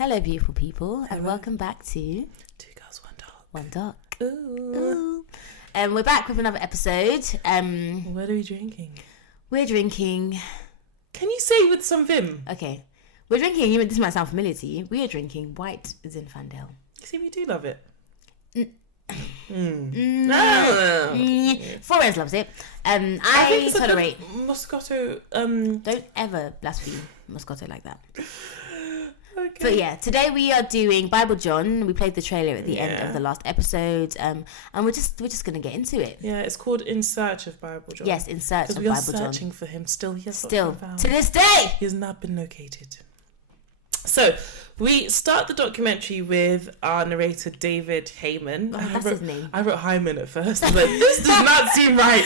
Hello, beautiful people, and Hello. welcome back to Two Girls, One Dog. One Dog. Ooh. We're back with another episode. What are we drinking? We're drinking. Can you say with some vim? Okay, we're drinking. This might sound familiar to you. We are drinking White Zinfandel. You see, we do love it. Florence loves it. I think I it's tolerate. a good Moscato. Don't ever blaspheme Moscato like that. Okay. But yeah, today we are doing Bible John. We played the trailer at the end Yeah. of the last episode, and we're just gonna get into it. Yeah, it's called In Search of Bible John. Yes, in search Because of we are Bible John. searching for him. Still, he has not Still, been found. to this day. He has not been located. So, we start the documentary with our narrator, David Heyman. Oh, that's his name. I wrote Hyman at first. I was like, this does not seem right.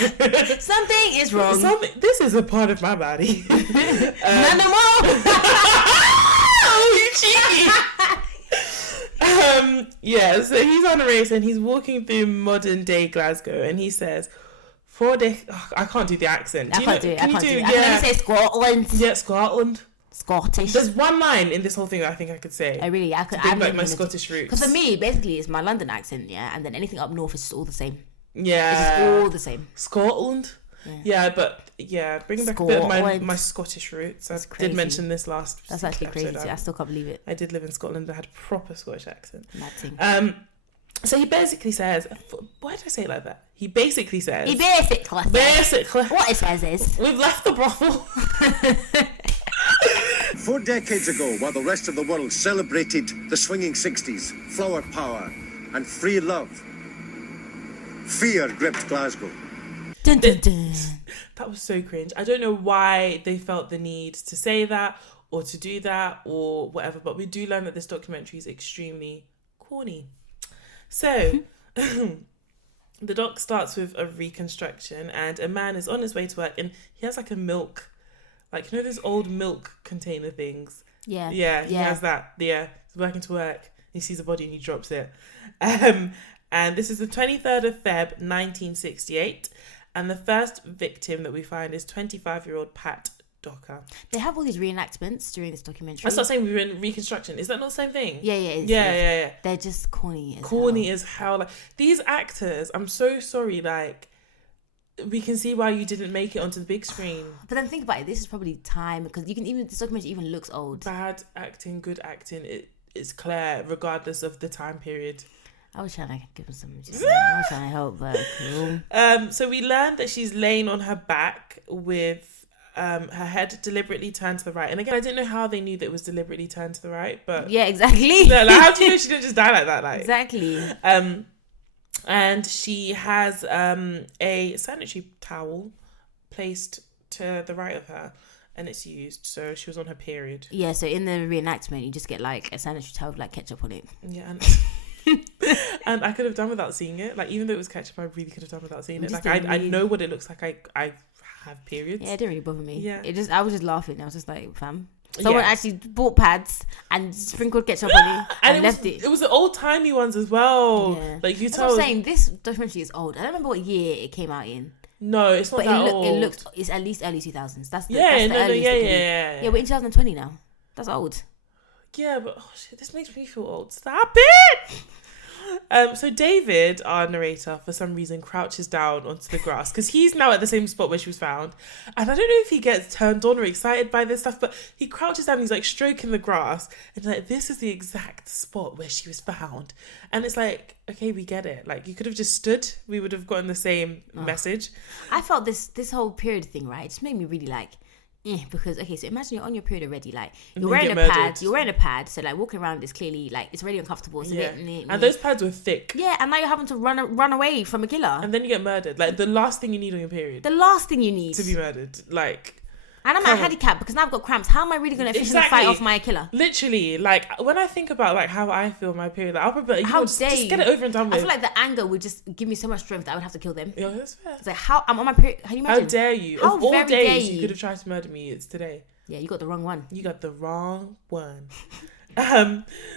Something is wrong. This is a part of my body. None no more. Oh, you cheeky. Yeah, so he's on a race and he's walking through modern day Glasgow and he says, I can't do the accent. I can't do it. I Can can't do you it. I can only say Scotland. Yeah, Scotland. Scottish. There's one line in this whole thing that I think I could say. I Bring back my Scottish roots. Because for me, basically, it's my London accent, yeah, and then anything up north is just all the same. It's Yeah. just all the same. Scotland. Yeah. Bringing back a bit of Scotland. my Scottish roots. I That's did crazy. mention this last That's actually episode. crazy. I still can't believe it. I did live in Scotland. I had a proper Scottish accent. Mad thing. So he basically says, why did I say it like that? He basically says, He basically, what it says is, we've left the brothel. 4 decades ago, while the rest of the world celebrated the swinging 60s, flower power, and free love, fear gripped Glasgow. dun, dun, dun. That was so cringe. I don't know why they felt the need to say that or to do that or whatever, but we do learn that this documentary is extremely corny. So, the doc starts with a reconstruction and a man is on his way to work and he has like a milk, like, you know those old milk container things? Yeah. Yeah, he has that. Yeah, he's working to work. He sees a body and he drops it. And this is the 23rd of Feb, 1968. And the first victim that we find is 25-year-old Pat Docker. They have all these reenactments during this documentary. That's not saying we were in reconstruction. Is that not the same thing? Yeah, it is. Yeah. They're just corny as Corny hell. as hell. Like, these actors, I'm so sorry. Like, we can see why you didn't make it onto the big screen. But then think about it. This is probably time because this documentary even looks old. Bad acting, good acting. It's clear, regardless of the time period. I was trying to give him some. I was trying to help, but cool. So we learned that she's laying on her back with her head deliberately turned to the right. And again, I didn't know how they knew that it was deliberately turned to the right, but Yeah, exactly. no, like, how do you know she didn't just die like that? Like, Exactly. and she has a sanitary towel placed to the right of her, and it's used. So she was on her period. Yeah, so in the reenactment, you just get like a sanitary towel with like ketchup on it. Yeah, and I could have done without seeing it. Like, even though it was ketchup, I really could have done without seeing it. Just Like, didn't I really- know what it looks like. I have periods. Yeah, it didn't really bother me. Yeah. I was just laughing. I was just like, fam. Someone Yeah. actually bought pads and sprinkled ketchup on it and left it. It was the old timey ones as well. Yeah. Like, you That's tell. what I'm saying. This documentary is old. I don't remember what year it came out in. No, it's not But that old. it looks, it's at least early 2000s. That's the, Yeah, that's the no, earliest yeah, it can be. yeah. Yeah, we're in 2020 now. That's old. Yeah, but oh shit, this makes me feel old. Stop it! So David, our narrator, for some reason crouches down onto the grass because he's now at the same spot where she was found. And I don't know if he gets turned on or excited by this stuff, but he crouches down and he's like stroking the grass and like, this is the exact spot where she was found. And it's like, okay, we get it. Like, you could have just stood, we would have gotten the same message. I felt this whole period thing, right? It just made me really like, because okay, so imagine you're on your period already, like you're wearing a get pad, murdered. so like walking around is clearly like it's really uncomfortable. It's a Yeah. bit, And those pads were thick. yeah, and now you're having to run away from a killer. And then you get murdered. Like, the last thing you need on your period The last thing you need. to be murdered. Like, And I'm at Come a on. handicap because now I've got cramps. How am I really going to efficiently Exactly. fight off my killer? literally, like, when I think about like how I feel my period, like, I'll probably like, How just dare get you? it over and done with. I feel like the anger would just give me so much strength that I would have to kill them. Yeah, that's fair. It's like, how I'm on my period. Can you How imagine? dare you? How Of all very days dare you you? could have tried to murder me, it's today. Yeah, you got the wrong one. You got the wrong one.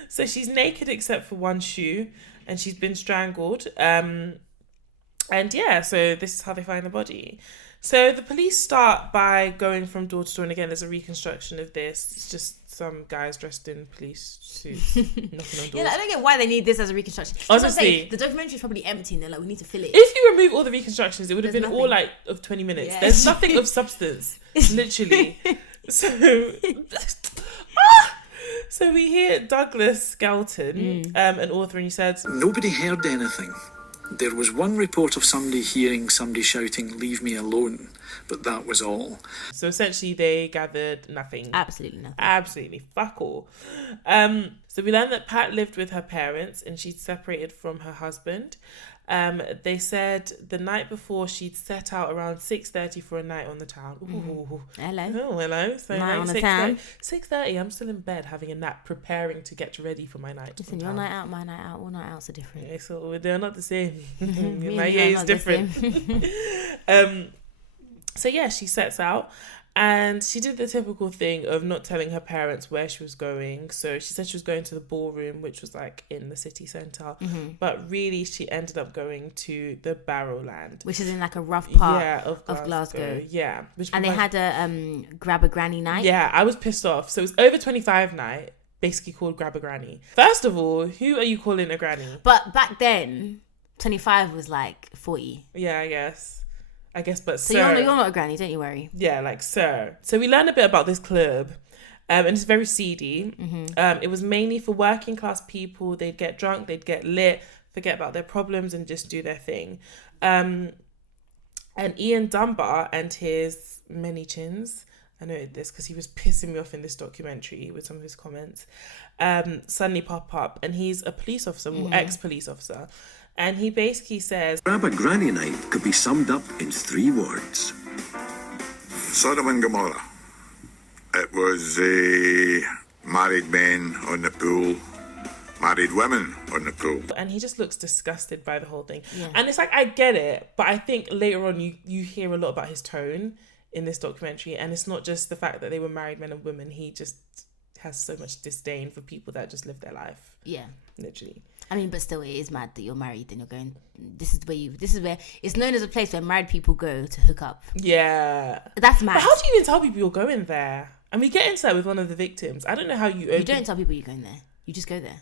So she's naked except for one shoe, and she's been strangled. And yeah, so this is how they find the body. So the police start by going from door to door, and again, there's a reconstruction of this. It's just some guys dressed in police suits knocking on doors. Yeah, I don't get why they need this as a reconstruction. That's what I'm Honestly. saying. The documentary is probably empty, and they're like, we need to fill it. If you remove all the reconstructions, it would have There's been all nothing. like of 20 minutes. Yeah. There's nothing of substance, literally. So we hear Douglas Skelton, an author, and he said, Nobody heard anything. There was one report of somebody hearing somebody shouting, "Leave me alone," but that was all. so essentially they gathered nothing. Absolutely nothing. Absolutely fuck all. So we learned that Pat lived with her parents and she'd separated from her husband. They said the night before she'd set out around 6:30 for a night on the town. Ooh. Hello. Oh, hello. So Night like on the town. 6:30, I'm still in bed having a nap, preparing to get ready for my night. Listen, on your town. night out, my night out, all night outs are different. Yeah, so they're not the same. Me My and you year are is not the different. same. So yeah, she sets out and she did the typical thing of not telling her parents where she was going. So she said she was going to the ballroom, which was like in the city centre. But really she ended up going to the Barrowland. Which is in like a rough part of Glasgow. Yeah. Which And they provides- had a grab a granny night. Yeah, I was pissed off. So it was over 25 night, basically called Grab a Granny. First of all, who are you calling a granny? But back then, 25 was like 40. Yeah, I guess, but So sir. you're not a granny, don't you worry. Yeah, like sir. So we learned a bit about this club, and it's very seedy. It was mainly for working class people. They'd get drunk, they'd get lit, forget about their problems, and just do their thing. And Ian Dunbar and his many chins, I know this because he was pissing me off in this documentary with some of his comments, suddenly pop up, and he's a police officer, well, ex-police officer. And he basically says, Grab a Granny night could be summed up in 3 words. Sodom and Gomorrah. It was married men on the pool, married women on the pool. and he just looks disgusted by the whole thing. Yeah. And it's like, I get it, but I think later on you hear a lot about his tone in this documentary, and it's not just the fact that they were married men and women. He just has so much disdain for people that just live their life, Yeah. literally. I mean, but still, it is mad that you're married and you're going. This is where it's known as a place where married people go to hook up. Yeah. That's mad. But how do you even tell people you're going there? And we get into that with one of the victims. I don't know how you You don't tell people you're going there. You just go there.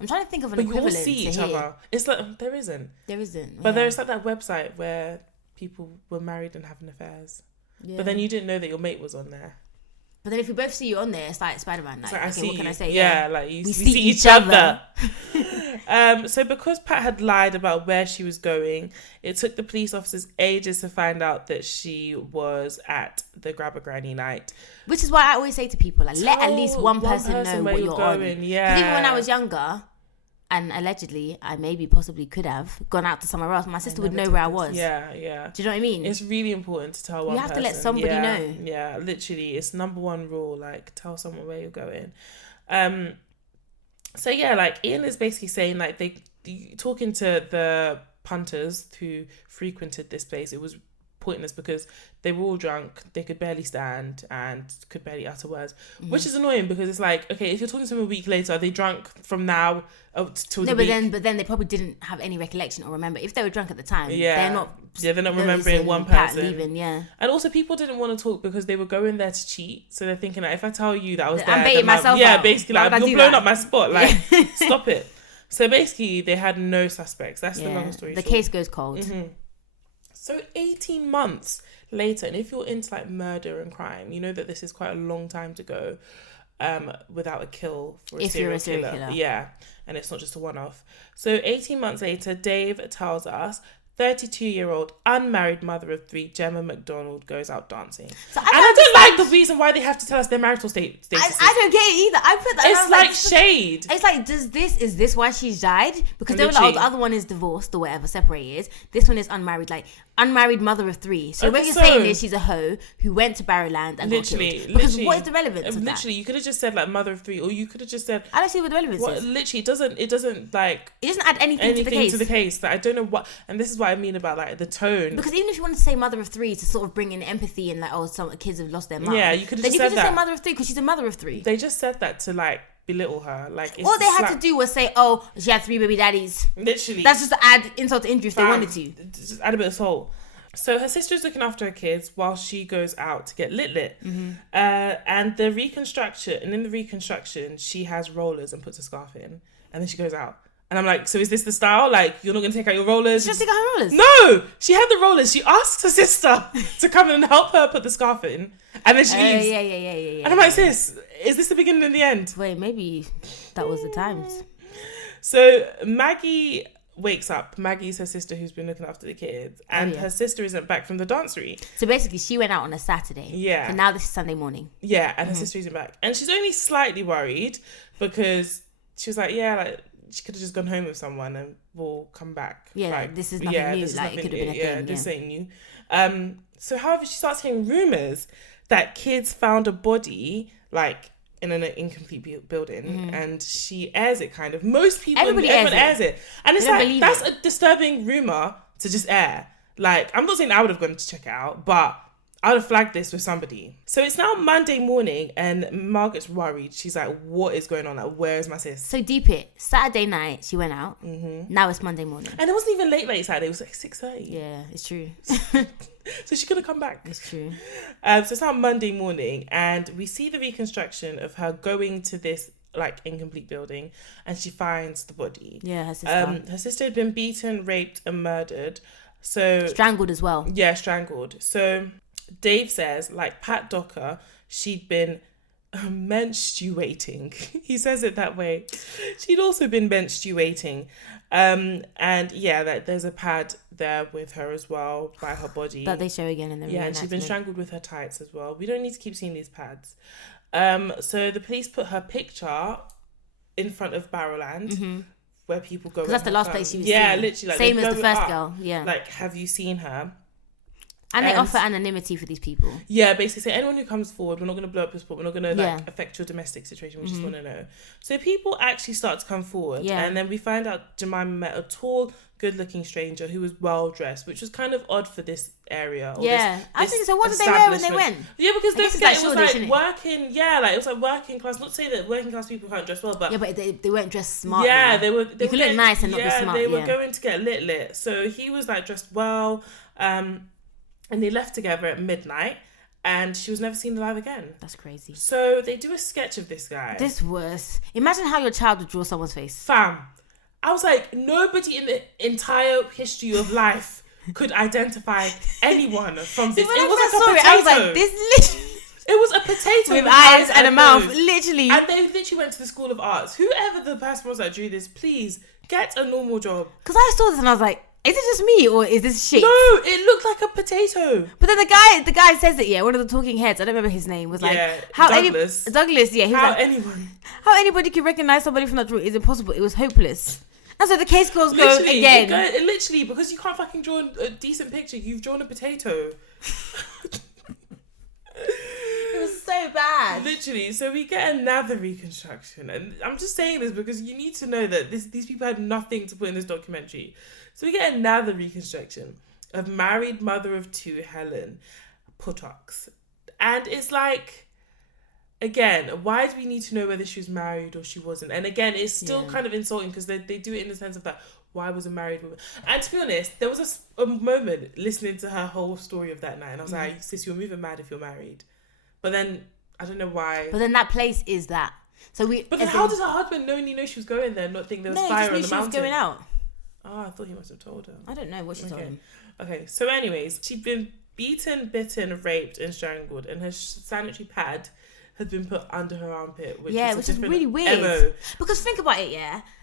I'm trying to think of an but you all equivalent see to each here. other. It's like, there isn't. There isn't. But yeah. there's like that website where people were married and having affairs. Yeah. But then you didn't know that your mate was on there. But then if we both see you on there, it's like Spider-Man. Like, It's like, okay, what can I say? Yeah, like we We see see each each other. So because Pat had lied about where she was going, it took the police officers ages to find out that she was at the Grab a Granny night. Which is why I always say to people, like, let at Tell least one person know where what you're you're going, on. yeah. Because even when I was younger, and allegedly, I possibly could have gone out to somewhere else, my sister would know where I was. Yeah, yeah. Do you know what I mean? It's really important to tell one have to let person. somebody Yeah, know. Yeah, literally, it's number one rule. Like, tell someone where you're going. So yeah, like Ian is basically saying, like, talking to the punters who frequented this place, it was pointless because they were all drunk, they could barely stand and could barely utter words, which is annoying because it's like, okay, if you're talking to them a week later, are they drunk from now up till the No, week? but then they probably didn't have any recollection or remember. If they were drunk at the time, Yeah. they're not. Yeah, they're not remembering noticing one Pat person. leaving, yeah. And also, people didn't want to talk because they were going there to cheat. So they're thinking, like, if I tell you that I was I'm there, baiting then myself yeah, out. basically, Why like, would I you're do blowing that? up my spot. Like, stop it. So basically, they had no suspects. That's the Yeah. long story The short. case goes cold. So 18 months later, and if you're into like murder and crime, you know that this is quite a long time to go without a kill for a If you're serial a serial killer. Yeah, and it's not just a one-off. So 18 months later, Dave tells us 32-year-old unmarried mother of 3, Gemma McDonald, goes out dancing. So And I don't like the reason why they have to tell us their marital status. I don't get it either. I put that. and I It's was like this is- shade. It's like, is this why she's died? Because they were like, oh, Literally. the other one is divorced or whatever, separated. This one is unmarried, like unmarried mother of 3. So Okay, what you're so- saying is she's a hoe who went to Barrowland and got Literally, killed. Because literally. what is the relevance of that? Literally, you could have just said like mother of 3, or you could have just said I don't see what the relevance what. is. Literally, it doesn't like It doesn't add anything to the case. That I don't know what, and this is what I mean about like the tone. Because even if you want to say mother of 3 to sort of bring in empathy and like, oh, some kids have lost their mum. Yeah, you could have then just you said could just that. say mother of 3 because she's a mother of 3. They just said that to like belittle her. Like it's All they had slap- to do was say, oh, she had 3 baby daddies. literally. That's just to add insult to injury if they Fam, wanted to. Just add a bit of soul. So her sister's looking after her kids while she goes out to get lit. Mm-hmm. And in the reconstruction, she has rollers and puts a scarf in, and then she goes out. And I'm like, so is this the style? Like, you're not going to take out your rollers? She just take out her rollers. No! She had the rollers. She asked her sister to come in and help her put the scarf in. And then she leaves. Yeah. And I'm like, sis, is this the beginning and the end? Wait, maybe that was the times. So Maggie wakes up. Maggie's her sister who's been looking after the kids. And her sister isn't back from the dancery. So basically, she went out on a Saturday. Yeah. So now this is Sunday morning. Yeah, and her sister isn't back. And she's only slightly worried because she was like, she could have just gone home with someone and we'll come back. Yeah, like, this is nothing new. This is Like, it nothing could have been a new. thing. This ain't new. So however, she starts hearing rumours that kids found a body, like, in an incomplete building, and she airs it kind of. Most people, everyone airs it. And it's like, that's a disturbing rumour to just air. Like, I'm not saying I would have gone to check it out, but I would have flagged this with somebody. So it's now Monday morning and Margaret's worried. She's like, what is going on? Like, where is my sis? So deep it. Saturday night, she went out. Mm-hmm. Now it's Monday morning. And it wasn't even late Saturday. It was like 6:30. Yeah, it's true. So she could have come back. It's true. So it's now Monday morning and we see the reconstruction of her going to this like incomplete building and she finds the body. Yeah, her sister. Her sister had been beaten, raped and murdered. So strangled as well. Yeah, strangled. So Dave says, like Pat Docker, she'd been menstruating. He says it that way. She'd also been menstruating. And yeah, that there's a pad there with her as well by her body. That they show again in the and she'd been strangled with her tights as well. We don't need to keep seeing these pads. So the police put her picture in front of Barrowland, where people go. Because that's the last place she was seen. Literally. Like, same as the first girl. Yeah. Like, have you seen her? And they offer anonymity for these people. Yeah, basically say anyone who comes forward, we're not going to blow up your spot. We're not going to affect your domestic situation. We just want to know. So people actually start to come forward. Yeah. And then we find out Jemima met a tall, good-looking stranger who was well-dressed, which was kind of odd for this area. I think so. What did they wear when they went? Yeah, because it was like working. Yeah, like it was like working class. Not to say that working class people can't dress well, but but they weren't dressed smart. Yeah, they were. You could look nice and not be smart. They were going to get lit. So he was like dressed well. And they left together at midnight and she was never seen alive again. That's crazy. So they do a sketch of this guy. This was... Imagine how your child would draw someone's face. Fam. I was like, nobody in the entire history of life could identify anyone from this. It was like a potato. I was like, this literally... It was a potato with eyes and a mouth, literally. And they literally went to the School of Arts. Whoever the person was that drew this, please get a normal job. Because I saw this and I was like, is it just me or is this shit? No, it looked like a potato. But then the guy says it, one of the talking heads, I don't remember his name, was like, Douglas. Douglas, yeah. He was like, how anybody could recognize somebody from that room is impossible. It was hopeless. And so the case goes again. Literally, because you can't fucking draw a decent picture, you've drawn a potato. It was so bad. Literally. So we get another reconstruction. And I'm just saying this because you need to know that these people had nothing to put in this documentary. So we get another reconstruction of married mother of two, Helen Puttox. And it's like, again, why do we need to know whether she was married or she wasn't? And again, it's still kind of insulting because they do it in the sense of that, why was a married woman? And to be honest, there was a moment listening to her whole story of that night. And I was like, sis, you're moving mad if you're married. But then, I don't know why. But then that place is that. But then how does her husband only know she was going there and not think there was fire on the mountain? she was going out. Oh, I thought he must have told her. I don't know what she told him. Okay, so anyways, she'd been beaten, bitten, raped and strangled and her sanitary pad had been put under her armpit. Which is really weird. MO. Because think about it,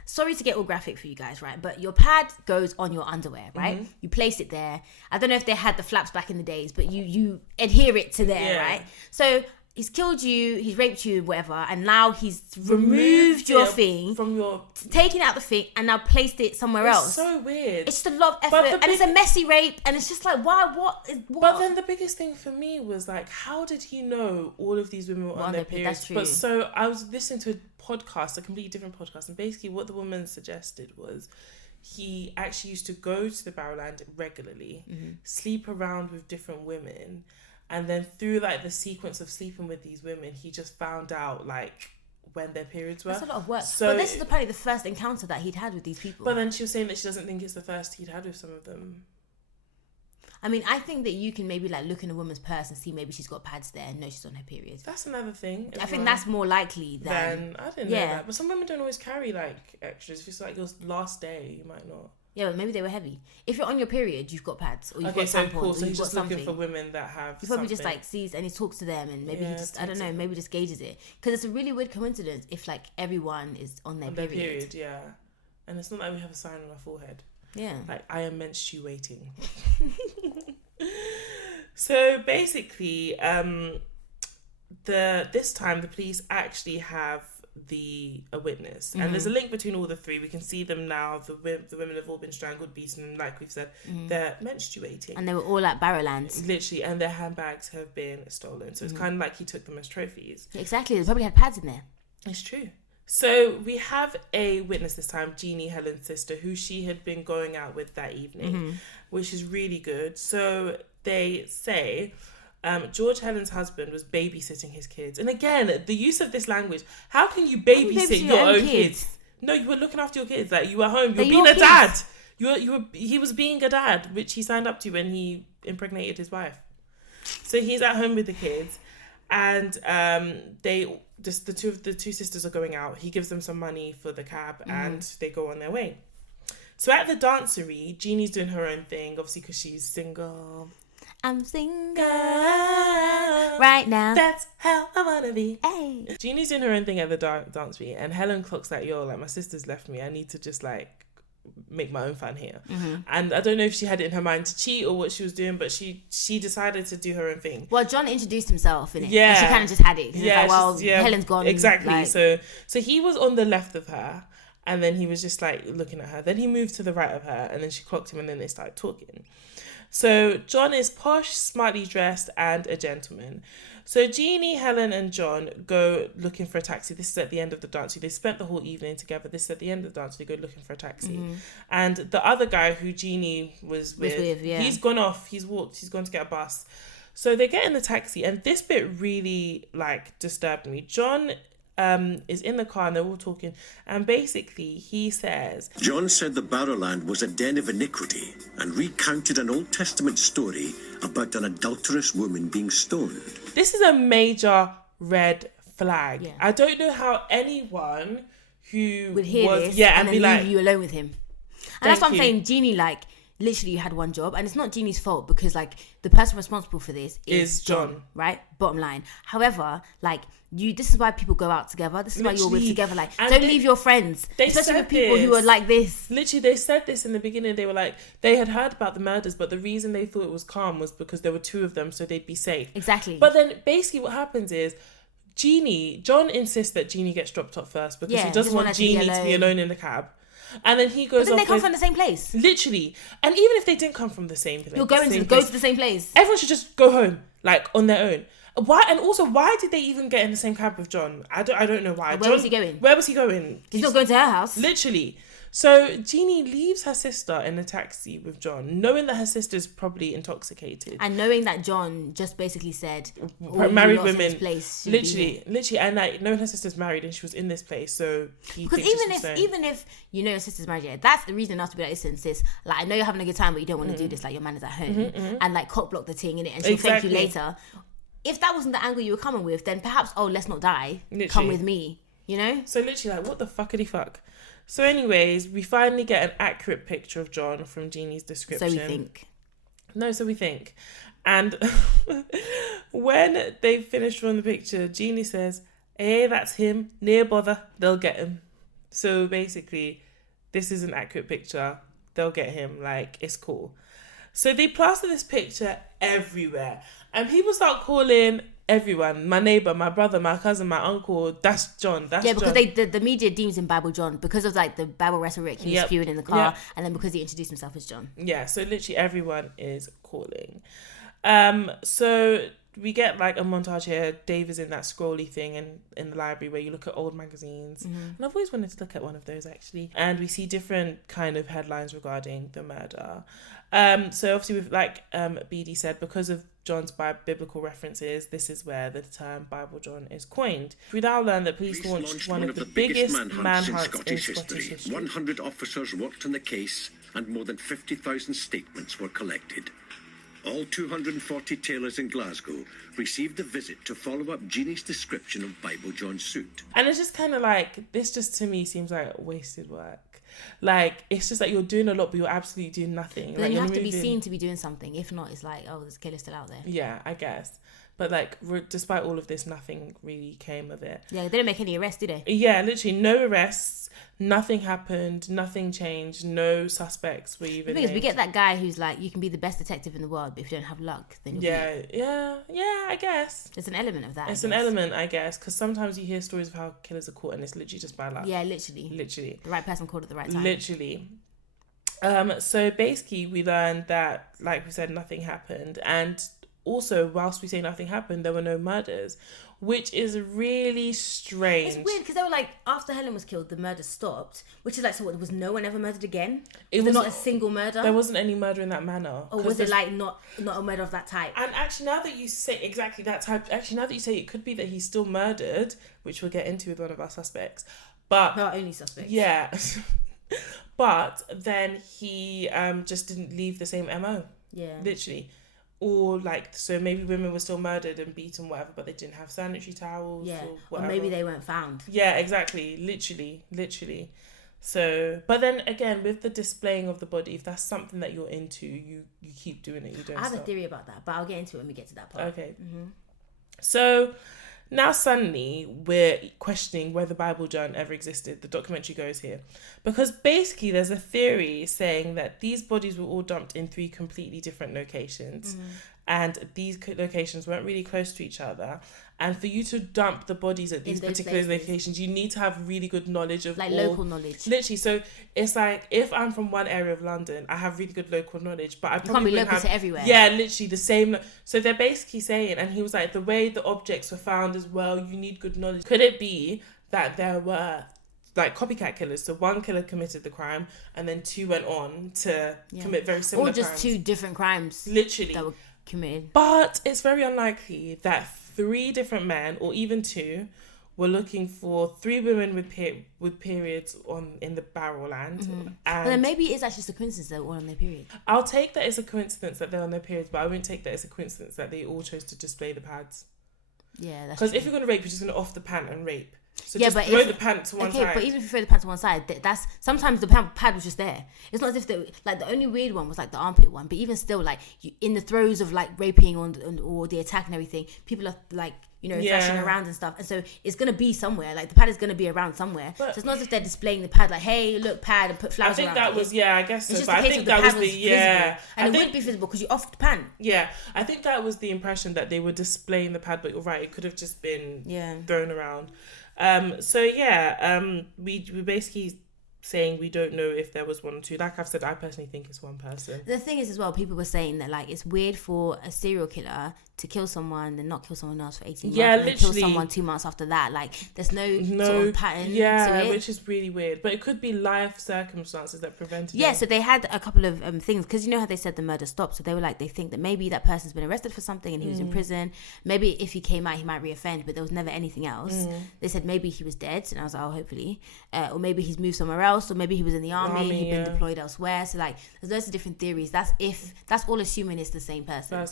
sorry to get all graphic for you guys, right? But your pad goes on your underwear, right? You place it there. I don't know if they had the flaps back in the days, but you adhere it to there, right? So he's killed you, he's raped you, whatever, and now he's removed your thing from your, taken out the thing, and now placed it somewhere else. So weird. It's just a lot of effort, and it's a messy rape, and it's just like, why? What? But then the biggest thing for me was like, how did he know all of these women were on their periods? That's true. But so I was listening to a podcast, a completely different podcast, and basically what the woman suggested was he actually used to go to the Barrowland regularly, sleep around with different women. And then through like the sequence of sleeping with these women, he just found out like when their periods were. That's a lot of work. So but this is apparently the first encounter that he'd had with these people. But then she was saying that she doesn't think it's the first he'd had with some of them. I mean, I think that you can maybe like look in a woman's purse and see maybe she's got pads there and know she's on her period. That's another thing. I think that's more likely than I didn't know that. But some women don't always carry like extras. If it's like your last day, you might not. Yeah, but maybe they were heavy. If you're on your period, you've got pads or you've got so tampons cool. or So you've he's got just something. looking for women that have. He probably just like sees and he talks to them and maybe he just, I don't know, maybe just gauges it. Because it's a really weird coincidence if like everyone is on their period. Yeah. And it's not like we have a sign on our forehead. Yeah. Like, I am menstruating. So basically, this time the police actually have a witness, and there's a link between all the three. We can see them now. The women have all been strangled, beaten, and like we've said, they're menstruating, and they were all at Barrowlands, literally, and their handbags have been stolen. So it's kind of like he took them as trophies. Exactly, they probably had pads in there. It's true. So we have a witness this time, Jeannie, Helen's sister, who she had been going out with that evening, which is really good. So they say George, Helen's husband, was babysitting his kids. And again, the use of this language, how can you babysit your own kids? No, you were looking after your kids. Like, you were home. You were being a dad. He was being a dad, which he signed up to when he impregnated his wife. So he's at home with the kids. And the two sisters are going out. He gives them some money for the cab and they go on their way. So at the dancery, Jeannie's doing her own thing, obviously because she's single. I'm single right now. That's how I wanna be. Hey. Jeannie's doing her own thing at the dancery, and Helen clocks like, yo, like my sister's left me. I need to just like make my own fun here. And I don't know if she had it in her mind to cheat or what she was doing, but she decided to do her own thing. Well, John introduced himself in it. Yeah, and she kind of just had it. Yeah, like, Helen's gone. Exactly. Like... So he was on the left of her, and then he was just like looking at her. Then he moved to the right of her, and then she clocked him, and then they started talking. So John is posh, smartly dressed, and a gentleman. So Jeannie, Helen, and John go looking for a taxi. This is at the end of the dance. They spent the whole evening together. This is at the end of the dance. They go looking for a taxi. And the other guy who Jeannie was with, he's gone off. He's walked. He's gone to get a bus. So they get in the taxi, and this bit really like disturbed me. John is in the car and they're all talking, and basically he says, John said the Barrowland was a den of iniquity and recounted an Old Testament story about an adulterous woman being stoned. This is a major red flag. Yeah. I don't know how anyone who would hear this and be then like, leave you alone with him. And that's what I'm saying. Jeannie, like, literally had one job, and it's not Jeannie's fault because like the person responsible for this is John, right? Bottom line. However, like this is why people go out together. This is why you're with together. Like, don't leave your friends, especially with people who are like this. Literally, they said this in the beginning. They were like, they had heard about the murders, but the reason they thought it was calm was because there were two of them, so they'd be safe. Exactly. But then basically what happens is John insists that Jeannie gets dropped off first because he doesn't want Jeannie to be alone in the cab. And then he goes but then off. they come from the same place. Literally. And even if they didn't come from the same place. You're going to go to the same place. Everyone should just go home, like, on their own. Why? And also, why did they even get in the same cab with John? I don't know why. Where was he going? Where was he going? He's not going to her house. Literally. So Jeannie leaves her sister in a taxi with John, knowing that her sister's probably intoxicated. And knowing that John just basically said, married women. Place literally. And like knowing her sister's married and she was in this place, so because even if you know your sister's married, yeah, that's the reason enough to be like, listen, sis, like I know you're having a good time, but you don't want to do this. Like your man is at home, and like cock block the thing in it, and she'll thank you later. If that wasn't the angle you were coming with, then perhaps let's not die. Literally. Come with me, you know. So literally, like, what the fuckity fuck. So anyways, we finally get an accurate picture of John from Jeannie's description. So we think. And when they finished drawing the picture, Jeannie says, hey, that's him. Near bother. They'll get him. So basically, this is an accurate picture. They'll get him. Like, it's cool. So they plaster this picture everywhere. And people start calling everyone, my neighbour, my brother, my cousin, my uncle, that's John, that's John. Yeah, because the media deems him Bible John because of like the Bible rhetoric he was spewing in the car, and then because he introduced himself as John. Yeah, so literally everyone is calling. So we get like a montage here. Dave is in that scrolly thing in the library where you look at old magazines. And I've always wanted to look at one of those actually. And we see different kind of headlines regarding the murder. So obviously with like BD said, because of John's biblical references, this is where the term Bible John is coined. We now learn that police launched one of the biggest manhunts in Scottish history. 100 officers worked on the case and more than 50,000 statements were collected. all 240 tailors in Glasgow received a visit to follow up Jeannie's description of Bible John's suit. And it's just kind of like, this just to me seems like wasted work. Like, it's just like you're doing a lot, but you're absolutely doing nothing. But like, then you you're have to be moving- seen to be doing something. If not, it's like, oh, there's a killer still out there. Yeah, I guess. But like, despite all of this, nothing really came of it. Yeah, they didn't make any arrests, did they? Yeah, literally no arrests. Nothing happened. Nothing changed. No suspects were even. The thing is, we named. get that guy who's like, you can be the best detective in the world, but if you don't have luck, then you'll be... Yeah, I guess. There's an element of that. It's an element, I guess, because sometimes you hear stories of how killers are caught and it's literally just by luck. Yeah, literally. Literally. The right person called at the right time. Literally. So basically we learned that, like we said, nothing happened. And also, whilst we say nothing happened, there were no murders, which is really strange. It's weird because they were like, after Helen was killed, the murder stopped, which is like, so what, was no one ever murdered again? It Was was not a single murder? There wasn't any murder in that manner. Or was it like not a murder of that type? And actually, now that you say exactly that type, now that you say it could be that he's still murdered, which we'll get into with one of our suspects. But Our only suspect. yeah, but then he just didn't leave the same MO. Yeah. Literally. Or like, so maybe women were still murdered and beaten, whatever, but they didn't have sanitary towels. Yeah. Or Or whatever. maybe they weren't found. Yeah, exactly. Literally. So, but then again, with the displaying of the body, if that's something that you're into, you keep doing it. You don't. I have a stop. theory about that, but I'll get into it when we get to that part. Okay. So now suddenly we're questioning whether Bible John ever existed. The documentary goes here. Because basically there's a theory saying that these bodies were all dumped in 3 completely different locations. And these locations weren't really close to each other. And for you to dump the bodies at these those particular places. locations, you need to have really good knowledge of Like all... local knowledge. Literally, so it's like if I'm from one area of London, I have really good local knowledge, but I probably can't be wouldn't local have to everywhere. Yeah, literally the same. So they're basically saying, and he was like, the way the objects were found as well, you need good knowledge. Could it be that there were like copycat killers? So one killer committed the crime, and then 2 went on to commit very similar Or just crimes. 2 different crimes Literally. that were committed. But it's very unlikely that 3 different men, or even 2, were looking for 3 women with periods in the Barrowland. But And then maybe it's actually just a coincidence they're all on their period. I'll take that as a coincidence that they're on their periods, but I won't take that as a coincidence that they all chose to display the pads. Yeah, that's Because true. if you're going to rape, you're just going to off the pant and rape. So Yeah, just but throw if- the pant to one Okay, side. but even if you throw the pad to one side, that's sometimes the pad was just there. It's not as if the only weird one was like the armpit one, but even still, like in the throes of like raping or the attack and everything, people are like thrashing around and stuff, and so it's gonna be somewhere. Like the pad is gonna be around somewhere. But- So it's not as if they're displaying the pad like, hey, look, pad, and put I flowers think around that it. was, I guess so. It's just But a I case think of the that pad was was the, visible, and I it think, wouldn't be visible because you off the pan. yeah, I think that was the impression that they were displaying the pad, but you're right, it could have just been thrown around. We basically saying we don't know if there was 1 or 2. Like I've said, I personally think it's one person. The thing is as well, people were saying that like it's weird for a serial killer to kill someone and not kill someone else for 18 Yeah, months and then kill literally. someone 2 months after that. Like there's no sort of pattern to it. which is really weird. But it could be life circumstances that prevented Yeah, it. so they had a couple of things, because you know how they said the murder stopped. So they were like, they think that maybe that person's been arrested for something and he was in prison. Maybe if he came out, he might reoffend, but there was never anything else. They said maybe he was dead, and I was like, oh, hopefully. Or maybe he's moved somewhere else, or maybe he was in the army, he'd been deployed elsewhere. So like, there's loads of different theories. That's all assuming it's the same person.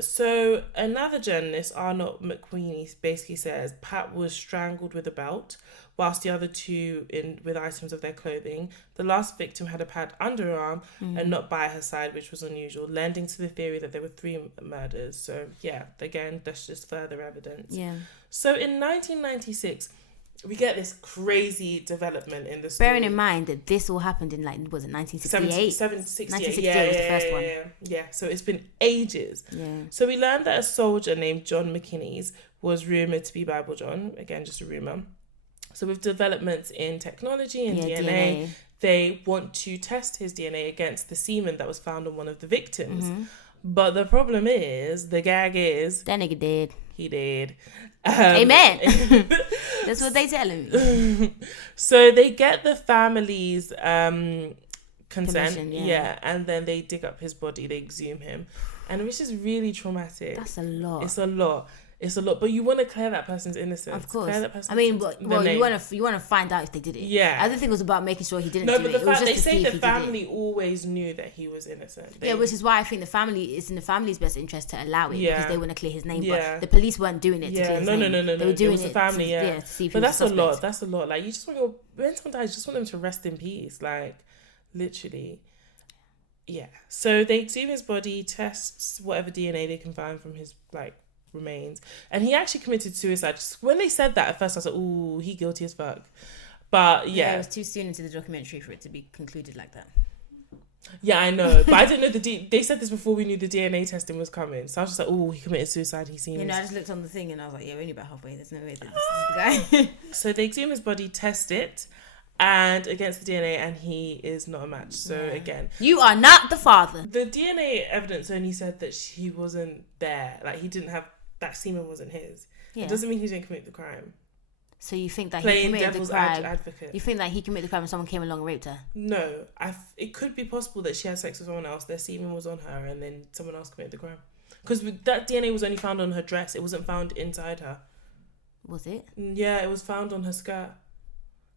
So another journalist, Arnott McQueenie, basically says Pat was strangled with a belt, whilst the other 2 with items of their clothing. The last victim had a pad under her arm and not by her side, which was unusual, lending to the theory that there were 3 murders. So yeah, again, that's just further evidence. Yeah. So in 1996, we get this crazy development in the story. Bearing in mind that this all happened in 1968? 1968 was the first one. Yeah, so it's been ages. Yeah. So we learned that a soldier named John McInnes was rumoured to be Bible John. Again, just a rumour. So with developments in technology and DNA, they want to test his DNA against the semen that was found on one of the victims. But the problem is, the gag is... That nigga dead. He did. Amen. That's what they telling me. So they get the family's consent. Permission, yeah. And then they dig up his body, they exhume him. And which is really traumatic. That's a lot. It's a lot. it's a lot. But you want to clear that person's innocence. Of course. Clear that person's I mean, innocence, well, their you name. want to find out if they did it. Yeah. I don't think it was about making sure he didn't No, do but it. the It was fact just they to see say if the he did it. family always knew that he was innocent. Yeah, which is why I think the family is in the family's best interest to allow it Yeah. because they want to clear his name. Yeah. But the police weren't doing it to clear Yeah, his no, name. no. They were doing it was the it family, to see if but he was that's a lot. suspect. That's a lot. Like, you just want when someone dies, you just want them to rest in peace. Like, literally. Yeah. So they exhume his body, tests whatever DNA they can find from his, like, remains. And he actually committed suicide. When they said that, at first I was like, ooh, he guilty as fuck. But, It was too soon into the documentary for it to be concluded like that. Yeah, I know. But I didn't know they said this before we knew the DNA testing was coming. So I was just like, oh, he committed suicide. He seems... You know, I just looked on the thing and I was like, yeah, we're only about halfway. There's no way that this is the guy. So they exhume his body, test it, and against the DNA, and he is not a match. So again, You are not the father. the DNA evidence only said that he wasn't there. Like, he didn't have... That semen wasn't his. Yeah. It doesn't mean he didn't commit the crime. So you think that he Playing committed the devil's crime? advocate. You think that he committed the crime and someone came along and raped her? No, it could be possible that she had sex with someone else. Their semen was on her, and then someone else committed the crime. Because that DNA was only found on her dress. It wasn't found inside her. Was it? Yeah, it was found on her skirt.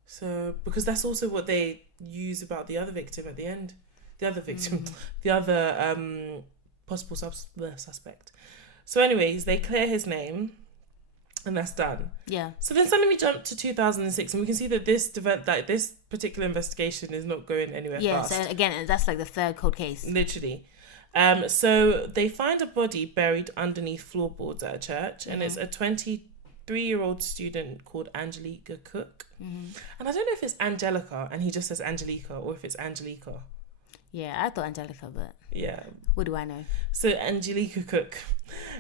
So, because that's also what they use about the other victim at the end. The other victim. The other possible suspect. So anyways, they clear his name. And that's done. Yeah. So then suddenly we jump to 2006, and we can see that this particular investigation is not going anywhere fast. So again, that's like the third cold case. Literally. So they find a body buried underneath floorboards at a church, and it's a 23-year-old student called Angelica Cook. And I don't know if it's Angelica, and he just says Angelica, or if it's Angelica. Yeah, I thought Angelica, but Yeah. what do I know? So Angelica Cook,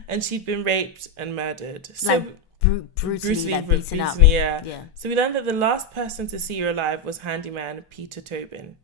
and she'd been raped and murdered. So Like brutally like beaten up. Yeah. Yeah. So we learned that the last person to see her alive was handyman Peter Tobin.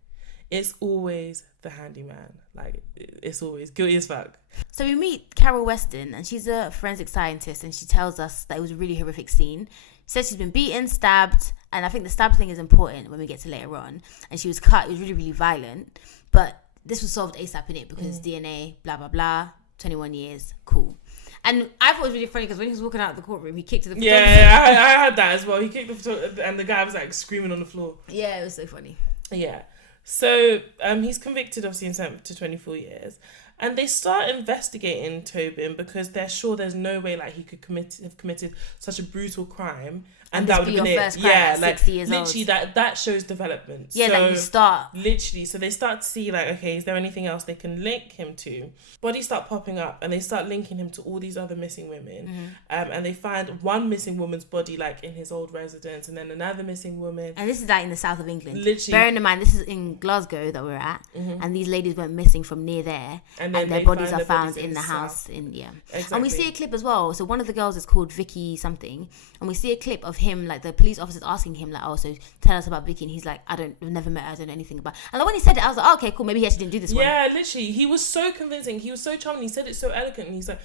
It's always the handyman. Like, it's always guilty as fuck. So we meet Carol Weston, and she's a forensic scientist, and she tells us that it was a really horrific scene. She says she's been beaten, stabbed, and I think the stab thing is important when we get to later on. And she was cut. It was really, really violent. But this was solved ASAP in it because DNA, blah, blah, blah, 21 years, cool. And I thought it was really funny because when he was walking out of the courtroom, he kicked to the photographer. Yeah, I had that as well. He kicked the photographer, and the guy was like screaming on the floor. Yeah, it was so funny. Yeah. So he's convicted, obviously, and sent to 24 years. And they start investigating Tobin because they're sure there's no way like he could have committed such a brutal crime, and this that would be have been your it. first crime at 60 years old. literally that shows development. Yeah, so, like you start. Literally, so they start to see like, okay, is there anything else they can link him to? Bodies start popping up, and they start linking him to all these other missing women. And they find one missing woman's body like in his old residence, and then another missing woman. And this is like in the south of England. Literally. Bearing in mind, this is in Glasgow that we're at, and these ladies went missing from near there, And and, then their they bodies find are their found bodies in in the the house. south. And we Exactly. see a clip as well. So one of the girls is called Vicky something, and we see a clip of him, like the police officers asking him, like, "Oh, so tell us about Vicky," and he's like, I've never met her, I don't know anything about her. And like, when he said it, I was like, oh, okay, cool, maybe he actually didn't do this one. Yeah, literally. He was so convincing. He was so charming. He said it so eloquently. He's like,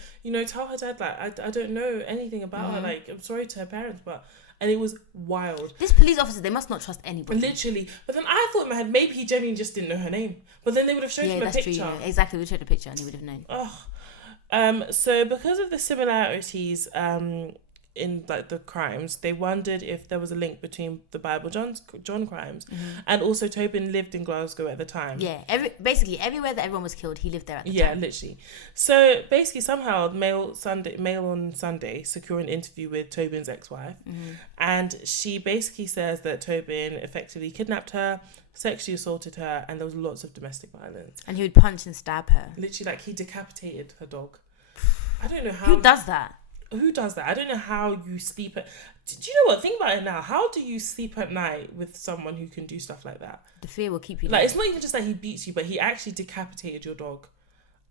tell her dad, like, I don't know anything about her. Like, I'm sorry to her parents, but... And it was wild. This police officer, they must not trust anybody. Literally. But then I thought in my head, maybe he genuinely just didn't know her name. But then they would have shown Yeah, him a that's picture. true. Yeah. Exactly, we showed a picture and he would have known. So because of the similarities in like the crimes, they wondered if there was a link between the Bible John crimes and also Tobin lived in Glasgow at the time. Yeah, basically everywhere that everyone was killed, he lived there at the time. Yeah, literally. So basically, somehow Mail on Sunday secure an interview with Tobin's ex-wife, and she basically says that Tobin effectively kidnapped her, sexually assaulted her, and there was lots of domestic violence. And he would punch and stab her. Literally, like, he decapitated her dog. I don't know how. Who does that? Who does that? I don't know how you sleep at... Do you know what? Think about it now. How do you sleep at night with someone who can do stuff like that? The fear will keep you Like, there. it's not even just that he beats you, but he actually decapitated your dog.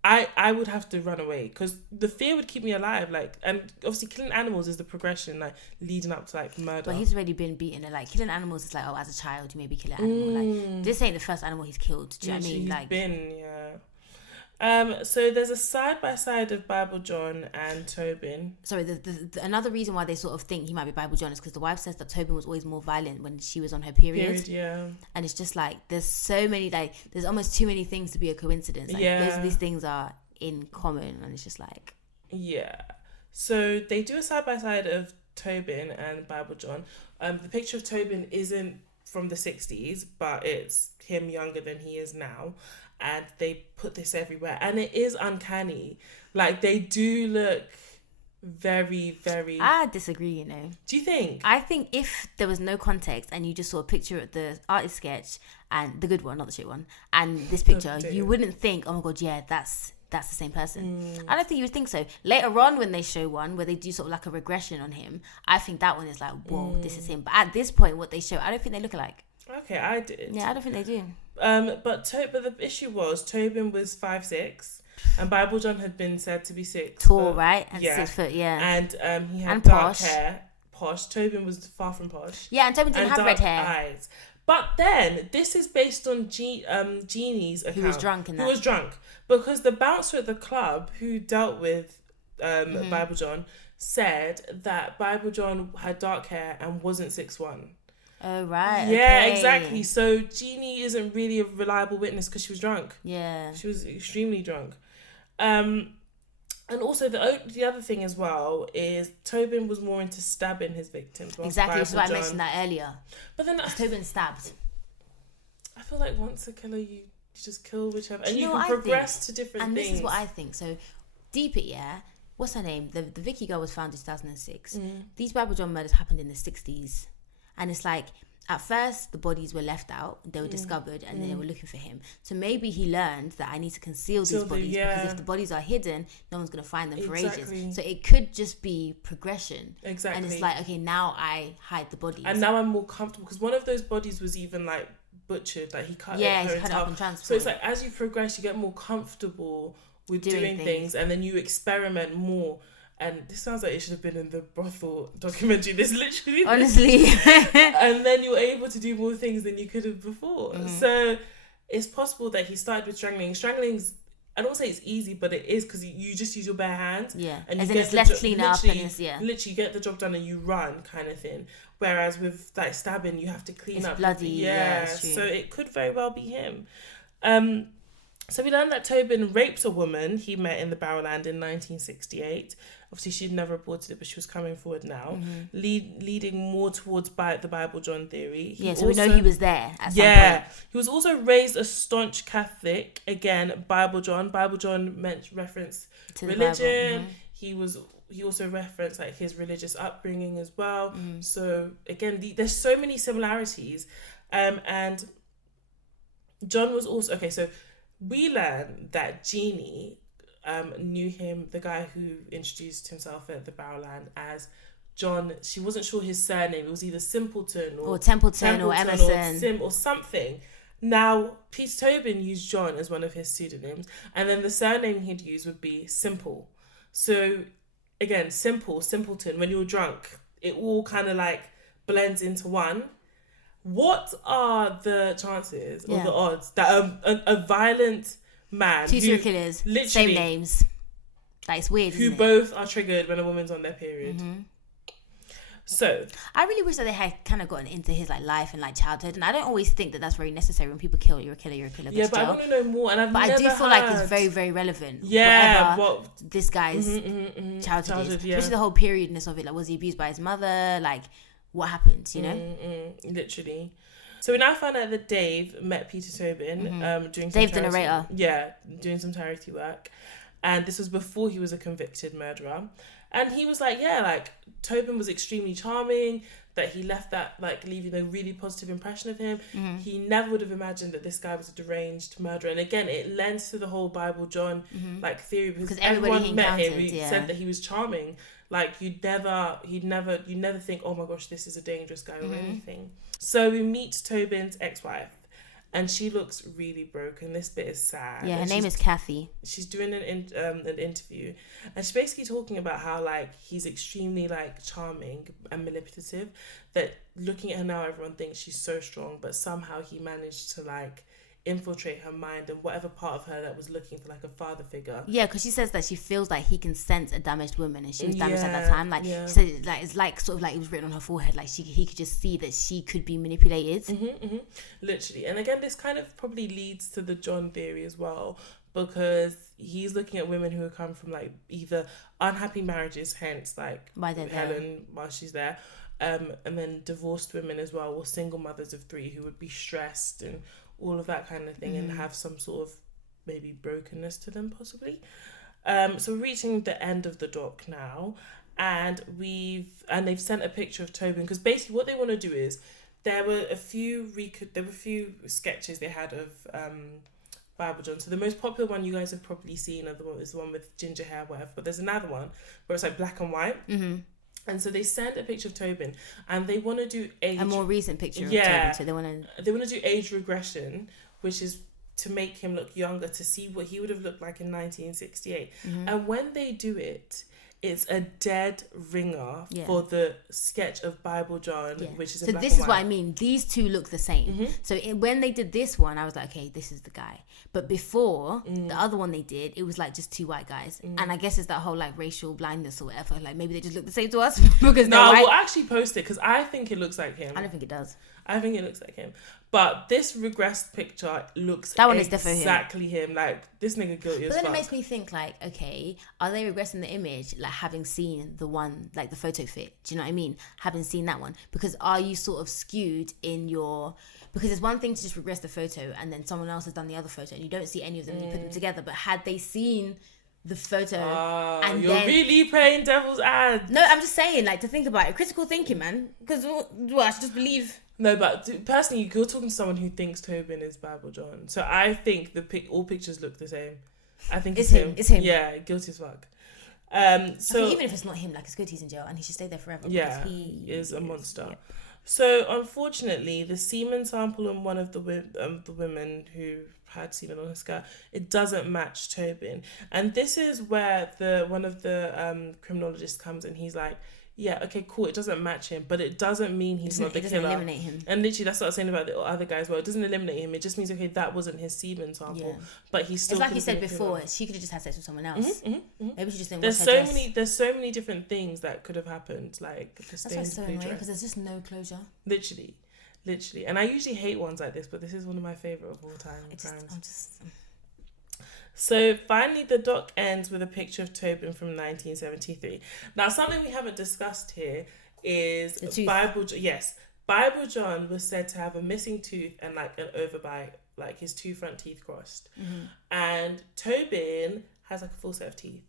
I would have to run away because the fear would keep me alive. Like, and obviously killing animals is the progression, like, leading up to, like, murder. But he's already been beaten. And, like, killing animals is like, oh, as a child, you maybe kill an animal. Like, this ain't the first animal he's killed. Do you know what I mean? He's Like, been, yeah. So there's a side-by-side of Bible John and Tobin. sorry, another reason why they sort of think he might be Bible John is because the wife says that Tobin was always more violent when she was on her period. Yeah. And it's just like, there's so many, like, there's almost too many things to be a coincidence. Like, Yeah. these things are in common, and it's just like... Yeah. So they do a side-by-side of Tobin and Bible John. The picture of Tobin isn't from the 60s, but it's him younger than he is now. And they put this everywhere. And it is uncanny. Like, they do look very, very... I disagree, you know. Do you think? I think if there was no context and you just saw a picture of the artist sketch, and the good one, not the shit one, and this picture, you wouldn't think, oh my God, yeah, that's the same person. I don't think you would think so. Later on, when they show one where they do sort of like a regression on him, I think that one is like, whoa, this is him. But at this point, what they show, I don't think they look alike. Okay, I did. Yeah, I don't think they do. But the issue was Tobin was 5'6", and Bible John had been said to be 6 Tall, foot. right? And 6 foot, yeah. And he had And dark posh. hair. Posh. Tobin was far from posh. Yeah, and Tobin didn't have dark red hair. eyes. But then this is based on Jeannie's account. Who was drunk in that. Who was drunk because the bouncer at the club who dealt with Bible John said that Bible John had dark hair and wasn't 6'1". Oh, right. Yeah, okay. exactly. So Jeannie isn't really a reliable witness because she was drunk. Yeah. She was extremely drunk. And also the other thing as well is Tobin was more into stabbing his victims. Exactly, that's why I mentioned that earlier. But then Tobin stabbed. I feel like once a killer, you just kill whichever, and you know can what I progress think? to different And things. this is what I think. So, Deep It, yeah. What's her name? The Vicky girl was found in 2006. These Bible John murders happened in the 60s, and it's like, at first the bodies were left out, they were discovered, and then they were looking for him. So maybe he learned that I need to conceal these bodies because if the bodies are hidden, no one's gonna find them for ages. So it could just be progression. Exactly. And it's like, okay, now I hide the bodies. And now I'm more comfortable because one of those bodies was even like butchered, like he cut it up and transported. So it's like as you progress, you get more comfortable with doing things, and then you experiment more. And this sounds like it should have been in the brothel documentary. This literally, honestly. And then you're able to do more things than you could have before. So it's possible that he started with strangling. Strangling's, I don't say it's easy, but it is because you just use your bare hands. Yeah, and as you in get it's the less clean up and it's literally you get the job done and you run kind of thing. Whereas with like stabbing, you have to clean It's up. bloody. Yeah, it's so true. it could very well be him. So we learned that Tobin raped a woman he met in the Barrowland in 1968. Obviously, she'd never reported it, but she was coming forward now, leading more towards the Bible John theory. So we know he was there at some point. He was also raised a staunch Catholic. Again, Bible John. Bible John meant reference to religion. He also referenced like his religious upbringing as well. So again, there's so many similarities. And John was also so we learned that Jeannie knew him, the guy who introduced himself at the Barrowland, as John. She wasn't sure his surname. It was either Simpleton or Templeton or Emerson or Sim or something. Now, Peter Tobin used John as one of his pseudonyms, and then the surname he'd use would be Simple. So again, Simple, Simpleton. When you're drunk, it all kind of like blends into one. What are the chances or the odds that a violent man, two serial killers, same names, like it's weird, who isn't it? both are triggered when a woman's on their period? So I really wish that they had kind of gotten into his like life and like childhood, and I don't always think that that's very necessary. When people kill, you're a killer, Yeah, but I want to know more, and I do feel like it's very, very relevant. Yeah, what this guy's childhood is, especially the whole periodness of it. Like, was he abused by his mother? Like, what happened? You know, literally. So we now found out that Dave met Peter Tobin doing some Dave the narrator. Yeah, doing some charity work, and this was before he was a convicted murderer. And he was like, yeah, like Tobin was extremely charming, that he left that, like, leaving a really positive impression of him. He never would have imagined that this guy was a deranged murderer. And again, it lends to the whole Bible John, like, theory, because everyone met him who said that he was charming. Like, you never think, oh my gosh, this is a dangerous guy or anything. So we meet Tobin's ex-wife, and she looks really broken. This bit is sad. Yeah, her name is Kathy. She's doing an interview, and she's basically talking about how like he's extremely like charming and manipulative. That looking at her now, everyone thinks she's so strong, but somehow he managed to like infiltrate her mind and whatever part of her that was looking for like a father figure. Yeah, because she says that she feels like he can sense a damaged woman, and she was damaged at that time. Like she said, like it's like sort of like it was written on her forehead. Like he could just see that she could be manipulated. Literally, and again, this kind of probably leads to the John theory as well. because he's looking at women who have come from like either unhappy marriages, hence like Why they're there. Helen while she's there, and then divorced women as well, or single mothers of 3 who would be stressed and all of that kind of thing, and have some sort of maybe brokenness to them possibly. So we're reaching the end of the doc now, and they've sent a picture of Tobin, because basically what they want to do is there were a few sketches they had of Bible John. So the most popular one you guys have probably seen is the one with ginger hair, whatever. But there's another one where it's like black and white. Mm-hmm. And so they sent a picture of Tobin, and they want to do a more recent picture of Tobin. So they want to do age regression, which is to make him look younger, to see what he would have looked like in 1968. Mm-hmm. And when they do it, it's a dead ringer for the sketch of Bible John, which is in black and white. So this is what I mean. These two look the same. Mm-hmm. So when they did this one, I was like, okay, this is the guy. But before, the other one they did, it was like just 2 white guys. And I guess it's that whole like racial blindness or whatever. Like maybe they just look the same to us because they're white. We'll actually post it because I think it looks like him. I don't think it does. I think it looks like him. But this regressed picture looks that one is exactly him. Like, this nigga guilty as fuck. But then it makes me think, like, okay, are they regressing the image, like, having seen the one, like, the photo fit? Do you know what I mean? Having seen that one. Because are you sort of skewed in your... Because it's one thing to just regress the photo and then someone else has done the other photo and you don't see any of them and you put them together. But had they seen the photo and you're really playing devil's ad. No, I'm just saying, like, to think about it. Critical thinking, man. Because, I should just believe... No, but personally, you're talking to someone who thinks Tobin is Bible John. So I think all pictures look the same. I think it's him. It's him. Yeah, guilty as fuck. So I think even if it's not him, like, it's good he's in jail and he should stay there forever. Yeah, he is a monster. Yeah. So unfortunately, the semen sample on one of the women who had semen on her skirt, it doesn't match Tobin, and this is where one of the criminologists comes and he's like, yeah, okay, cool, it doesn't match him, but it doesn't mean he's not the killer. It doesn't eliminate him. And literally, that's what I was saying about the other guy as well. It doesn't eliminate him. It just means, okay, that wasn't his semen sample, but he's still... It's like you said before, she could have just had sex with someone else. Maybe she just didn't There's so many different things that could have happened. Like, that's why it's so annoying, because there's just no closure. Literally. And I usually hate ones like this, but this is one of my favourite of all time crimes. So finally, the doc ends with a picture of Tobin from 1973. Now, something we haven't discussed here is Bible John was said to have a missing tooth and like an overbite, like his 2 front teeth crossed. And Tobin has like a full set of teeth.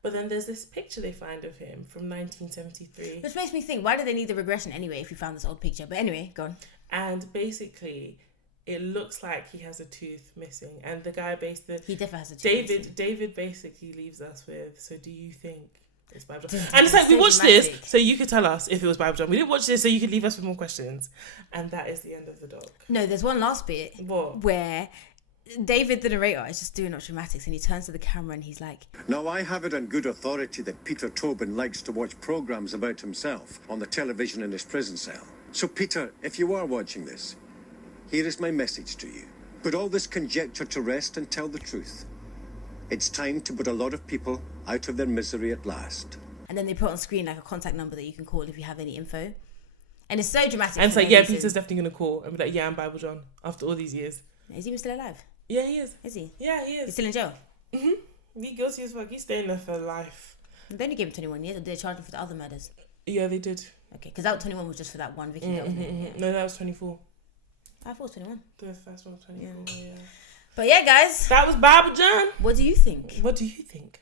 But then there's this picture they find of him from 1973. Which makes me think, why do they need the regression anyway if you found this old picture? But anyway, go on. And basically, it looks like he has a tooth missing. And the guy he definitely has a tooth missing. David basically leaves us with, so do you think it's Bible John? And it's like, we watched this so you could tell us if it was Bible John. We didn't watch this so you could leave us with more questions. And that is the end of the doc. No, there's one last bit. What? Where... David, the narrator, is just doing up dramatics and he turns to the camera and he's like... Now, I have it on good authority that Peter Tobin likes to watch programmes about himself on the television in his prison cell. So, Peter, if you are watching this, here is my message to you. Put all this conjecture to rest and tell the truth. It's time to put a lot of people out of their misery at last. And then they put on screen like a contact number that you can call if you have any info. And it's so dramatic. And it's like, Peter's definitely going to call and be like, yeah, I'm Bible John, after all these years. Is he even still alive? Yeah, he is. Is he? Yeah, he is. He's still in jail? He guilty as fuck. He's staying there for life. They only gave him 21 years, or did they charge him for the other murders? Yeah, they did. Okay, because that 21 was just for that one Vicky girl, wasn't it? Yeah. No, that was 24. I thought it was 21. The first one was 24, yeah. But yeah, guys. That was Bible John. What do you think?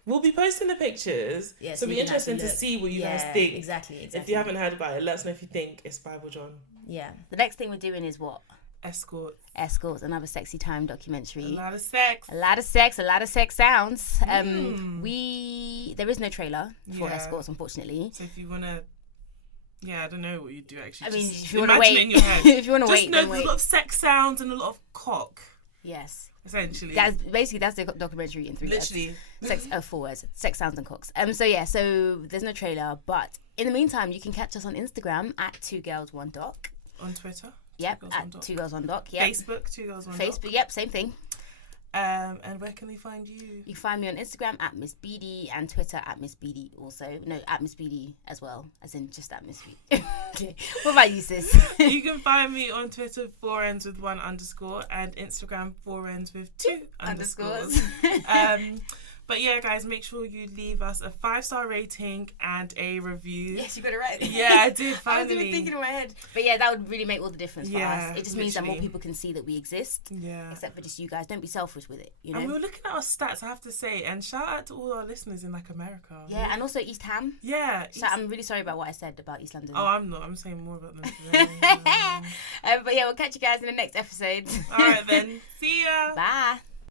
We'll be posting the pictures. Yeah, so it'll be interesting to see what you guys think. Exactly. If you haven't heard about it, let us know if you think it's Bible John. Yeah. The next thing we're doing is what? Escorts, another sexy time documentary. A lot of sex, a lot of sex sounds. There is no trailer for Escorts, unfortunately. So if you wanna, I don't know what you do actually. I mean, just if you wanna wait, in your head. if you wanna just wait, know then there's a lot of sex sounds and a lot of cock. Yes, essentially. That's the documentary in 3 words. Literally, 4 words: sex sounds and cocks. So there's no trailer, but in the meantime, you can catch us on Instagram at 2girls1doc. On Twitter. Yep, at 2girls1doc. Yep. Facebook, 2girls1doc. Facebook, yep, same thing. And where can they find you? You can find me on Instagram at Miss BD and Twitter at Miss BD also. No, at Miss BD as well, as in just at Miss BD. Okay. What about you, sis? You can find me on Twitter, 4ends with 1_ and Instagram, 4ends with 2 underscores. But yeah, guys, make sure you leave us a 5-star rating and a review. Yes, you got it right. Yeah, I did, finally. I was even thinking in my head. But yeah, that would really make all the difference for Yeah, us. It just means that more literally. people can see that we exist. Yeah. Except for just you guys. Don't be selfish with it, you know? And we were looking at our stats, I have to say, and shout out to all our listeners in like America. Yeah, and also East Ham. Yeah. So I'm really sorry about what I said about East London. Oh, I'm not. I'm saying more about them. But yeah, we'll catch you guys in the next episode. All right then. See ya.